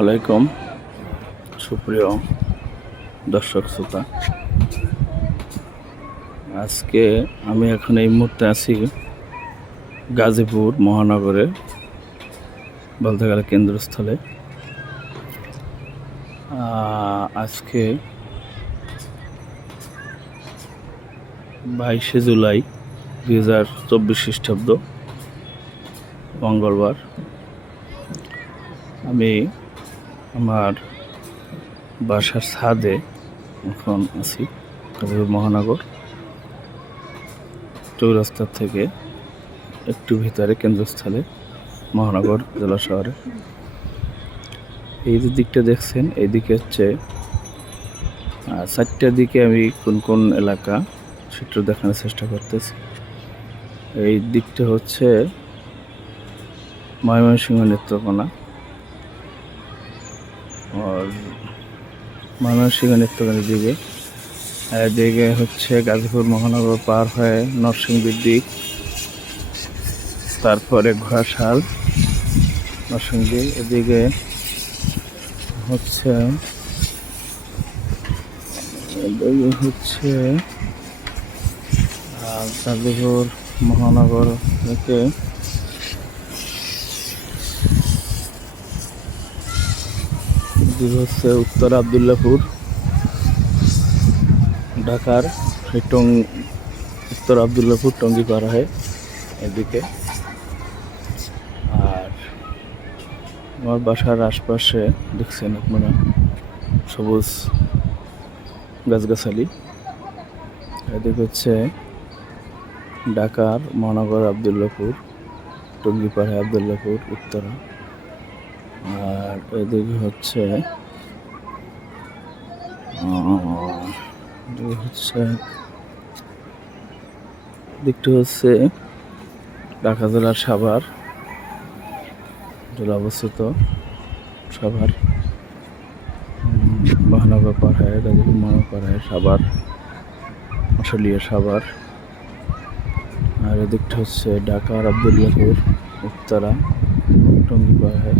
আলাইকুম সুপ্রিয় দর্শক শ্রোতা, আজকে আমি এখন এই মুহূর্তে আছি গাজীপুর মহানগরের বলতে গেলে কেন্দ্রস্থলে। আজকে 22শে জুলাই 2024 খ্রিস্টাব্দ মঙ্গলবার। আমি আমার বাসার ছাদে এখন আছি গাজীপুর মহানগর চৌরাস্তার থেকে একটু ভিতরে কেন্দ্রস্থলে মহানগর জেলা শহরে। এই যে দিকটা দেখছেন, এই দিকে হচ্ছে 4টার দিকে আমি কোন কোন এলাকা সেটা দেখানোর চেষ্টা করতেছি। এই দিকটা হচ্ছে ময়মনসিংহ নেত্রকোনা, আর ময়মনসিংহ নেত্রকোনার দিকে এদিকে হচ্ছে গাজীপুর মহানগর পার হয়ে নরসিংদীর দিক, তারপরে ঘোড়াশাল নরসিংদী, এদিকে হচ্ছে গাজীপুর মহানগর থেকে হচ্ছে উত্তর আবদুল্লাপুর, ঢাকার সেই উত্তর আবদুল্লাপুর টঙ্গী পার হয় এদিকে। আর আমার বাসার আশপাশে দেখছেন আপনারা সবুজ গাছগাছালি। এদিকে হচ্ছে ঢাকার মহানগর আবদুল্লাপুর, টঙ্গী পার হয় আবদুল্লাপুর উত্তরা। আর এদিকে হচ্ছে দিকটা হচ্ছে ঢাকা জেলার সাভার জেলা অবস্থিত। সাভার মহানগর পার হয় গাজীপুর মহানগর পার হয় সাভার, আশুলিয়া সাভার। আর এদিকটা হচ্ছে ঢাকার আবদুল্লাপুর উত্তরা, টঙ্গী পার হয়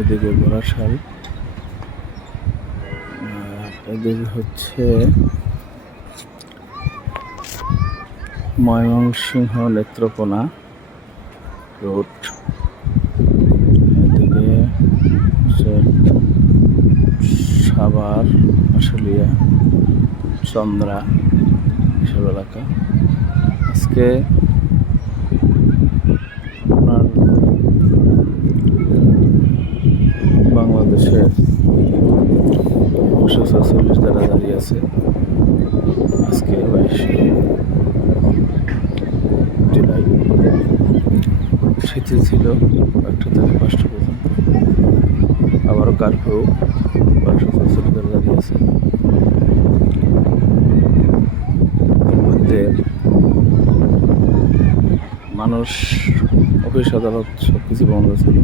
এদিকে ঘোড়াশাল। আর এদিকে হচ্ছে ময়মনসিংহ নেত্রকোনা রোড, এদিকে হচ্ছে সাভার, আশুলিয়া, চন্দ্রা এসব এলাকা। আজকে আপনার বাংলাদেশের 246 দ্বারা দাঁড়িয়ে আছে। আজকে 22শে জুলাই, শীতে ছিল 1টা থেকে 5টা পর্যন্ত। আবারও কারফিউ 246 দ্বারা দাঁড়িয়ে আছে। এর মধ্যে মানুষ অফিস আদালত সব কিছু বন্ধ ছিল,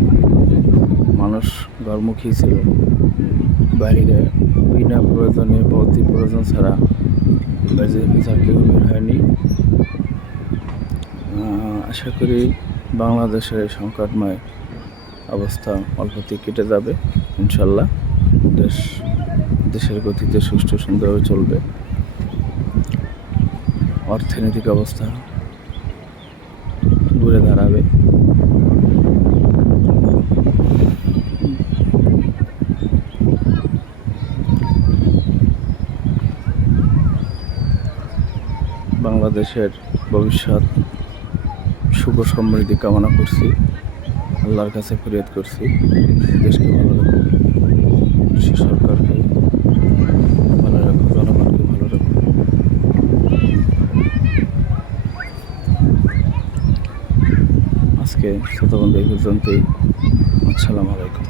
মানুষ ঘরমুখী ছিল, বাইরে বিনা প্রয়োজনে ভৌতিক প্রয়োজন ছাড়া কেউ বের হয়নি। আশা করি বাংলাদেশের এই সংকটময় অবস্থা অল্পতেই কেটে যাবে ইনশাল্লাহ। দেশের গতিতে সুষ্ঠু সুন্দরভাবে চলবে, অর্থনৈতিক অবস্থা ঘুরে দাঁড়াবে। বাংলাদেশের ভবিষ্যৎ সুখ সমৃদ্ধি কামনা করছি, আল্লাহর কাছে ফরিয়াদ করছি দেশকে ভালো রাখুন, সরকারকে ভালো রাখুন, জনগণকে ভালো রাখুন। আজকে শ্রোতাবন্ধু এই পর্যন্তই। আসসালামু আলাইকুম।